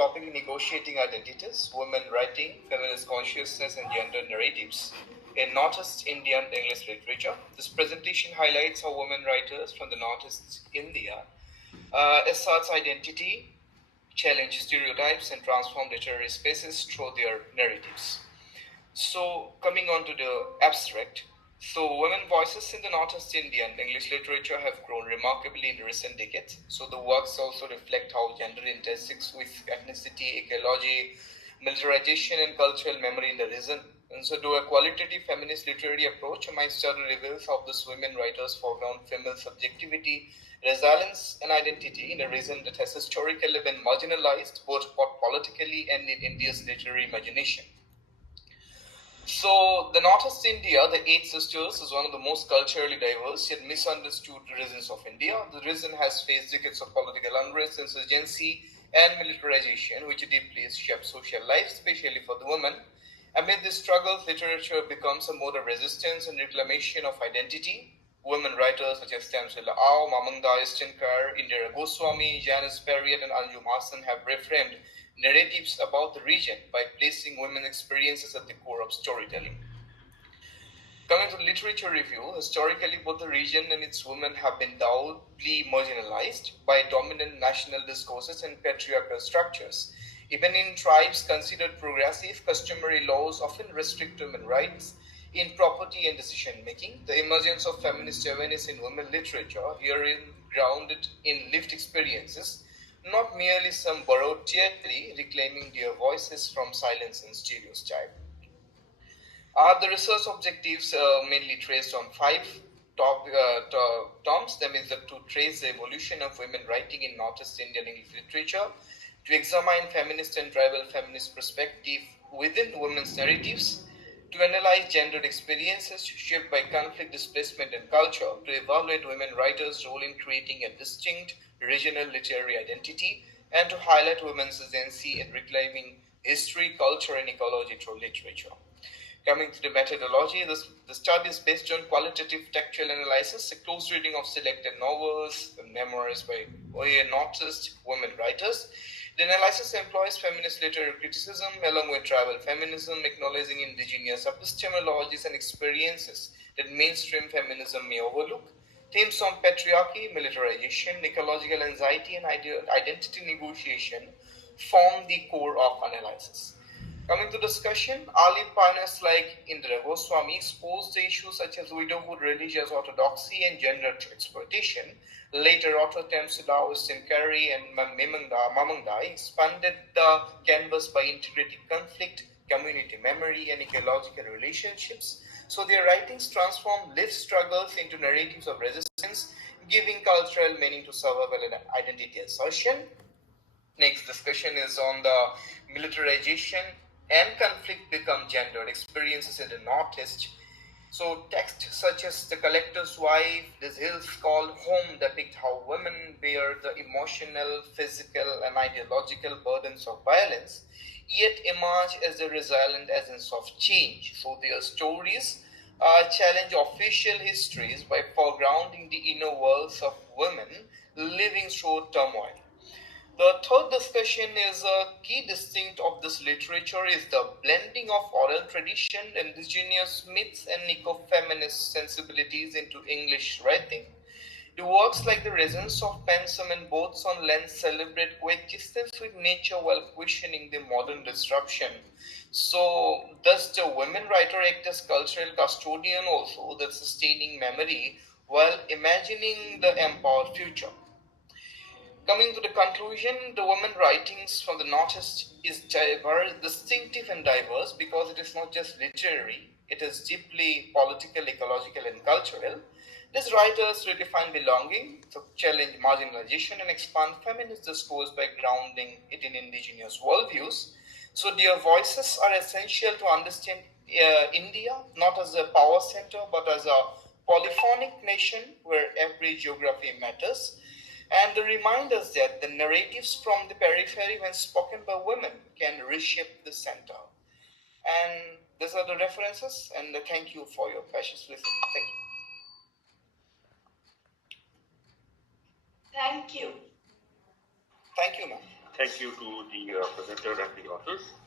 topic negotiating identities, women writing, feminist consciousness and gender narratives in Northeast Indian English literature. This presentation highlights how women writers from the Northeast India asserts identity, challenge stereotypes and transform literary spaces through their narratives. So coming on to the abstract, so women voices in the Northeast Indian English literature have grown remarkably in recent decades. So the works also reflect how gender intersects with ethnicity, ecology, militarization and cultural memory in the region. And so to a qualitative feminist literary approach, my study reveals how this women writers foreground female subjectivity, resilience and identity in a region that has historically been marginalized both politically and in India's literary imagination. So, the Northeast India, the Eight Sisters, is one of the most culturally diverse yet misunderstood regions of India. The region has faced decades of political unrest, insurgency, and militarization, which deeply shaped social life, especially for the women. Amid these struggles, literature becomes a mode of resistance and reclamation of identity. Women writers such as Tamsila Au, Mamangda Istankar, Indira Goswami, Janice Parriott, and Anju Masan have reframed narratives about the region by placing women's experiences at the core of storytelling. Coming to literature review, historically both the region and its women have been doubly marginalized by dominant national discourses and patriarchal structures. Even in tribes considered progressive, customary laws often restrict women's rights in property and decision making. The emergence of feminist awareness in women literature, herein grounded in lived experiences, not merely some borrowed theory, reclaiming their voices from silence and stereotype. The research objectives mainly traced on five terms. That means to trace the evolution of women writing in Northeast Indian English literature, to examine feminist and tribal feminist perspective within women's narratives, to analyze gendered experiences shaped by conflict, displacement, and culture, to evaluate women writers' role in creating a distinct regional literary identity, and to highlight women's agency in reclaiming history, culture, and ecology through literature. Coming to the methodology, the study is based on qualitative textual analysis, a close reading of selected novels and memoirs by Northeast women writers. The analysis employs feminist literary criticism along with tribal feminism, acknowledging indigenous epistemologies and experiences that mainstream feminism may overlook. Themes on patriarchy, militarization, ecological anxiety, and identity negotiation form the core of analysis. Coming to discussion, early pioneers like Indira Goswami exposed the issues such as widowhood, religious orthodoxy, and gender exploitation. Later, author Tamsila Istankari and Mamangda expanded the canvas by integrating conflict, community memory, and ecological relationships. So their writings transform lived struggles into narratives of resistance, giving cultural meaning to survival and identity assertion. Next discussion is on the militarization and conflict become gendered experiences in the Northeast. So texts such as The Collector's Wife, These Hills Called Home depict how women bear the emotional, physical, and ideological burdens of violence, yet emerge as the resilient essence of change. So their stories challenge official histories by foregrounding the inner worlds of women living through turmoil. The third discussion is a key distinct of this literature is the blending of oral tradition, indigenous myths, and eco-feminist sensibilities into English writing. The works like The Resonance of Pensum and Boats on Land celebrate coexistence with nature while questioning the modern disruption. So, thus the women writer act as cultural custodian also, that sustaining memory while imagining the empowered future. Coming to the conclusion, the women writings from the Northeast is diverse, distinctive and diverse because it is not just literary, it is deeply political, ecological and cultural. These writers redefine belonging, to challenge marginalization and expand feminist discourse by grounding it in indigenous worldviews. So their voices are essential to understand India, not as a power center, but as a polyphonic nation where every geography matters, and the reminders that the narratives from the periphery, when spoken by women, can reshape the center. And these are the references, and thank you for your precious listening. Thank you. Thank you. Thank you, ma'am. Thank you to the presenter and the authors.